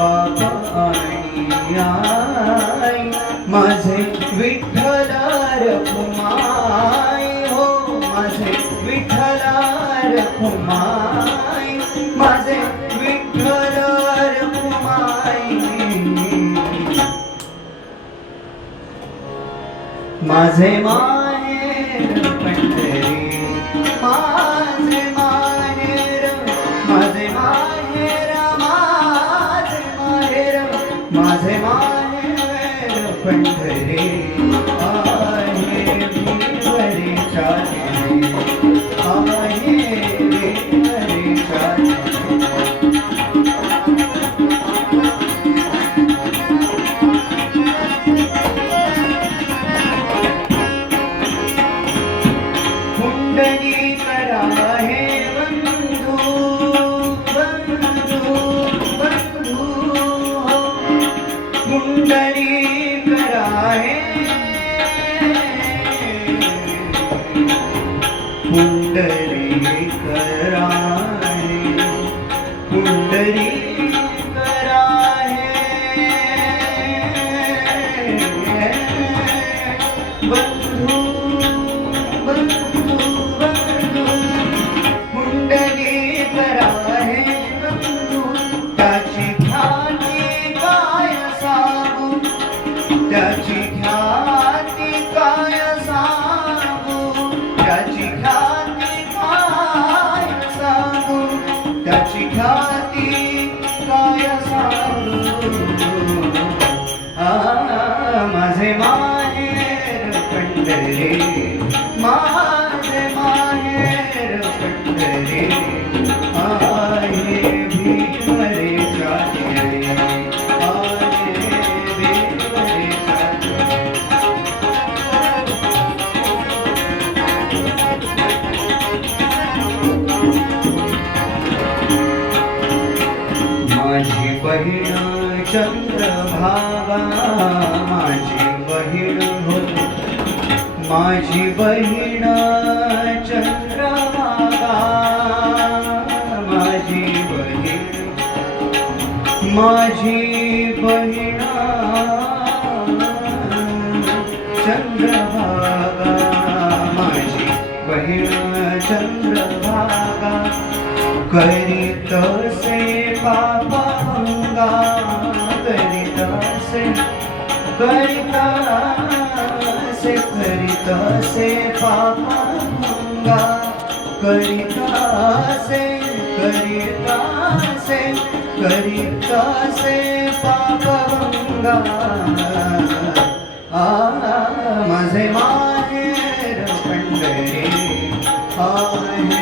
बाबा आणि आई, माझे विठ्ठल रखुमाई हो, माझे विठ्ठल रखुमाई, माझे विठ्ठल रखुमाई, माझे माहेर पंढरी, माझे माहेर, माझे माहेर, माझे माहेर, माझे माहेर पंढरी आहे विठ्ठलीच्या देवी, आहे विठ्ठलीच्या देवी. पुंडलीकरा हे बंधू, बंधू, बंधू हो, पुंडलीकरा हे, पुंडलीकरा हे, पुंडलीकरा हे बंधू, बंधू, पुंडलीकरा हे बंधू, त्याची ख्याती काय सांगू, त्याची ख्याती काय सांगू, त्याची ख्याती काय सांगू, त्याची ख्याती काय सांगू. माझे माहेर पंढरी, माझे माहेर पंढरी आहे भीमरेच्या देवी, आहे भीमरेच्या देवी. माझी बहीण चंद्रभागा, माझी बहीण होती, माझी बहीण चंद्रभागा, माझी बहीण, माझी बहीण चंद्रभागा, माझी बहीण चंद्रभागा, करीत से पापभंगा, करीत से, करीत से, करीत से पापभंगा, करीत से, करीत से, करीत से पापभंगा. माझे माहेर पंढरी आहे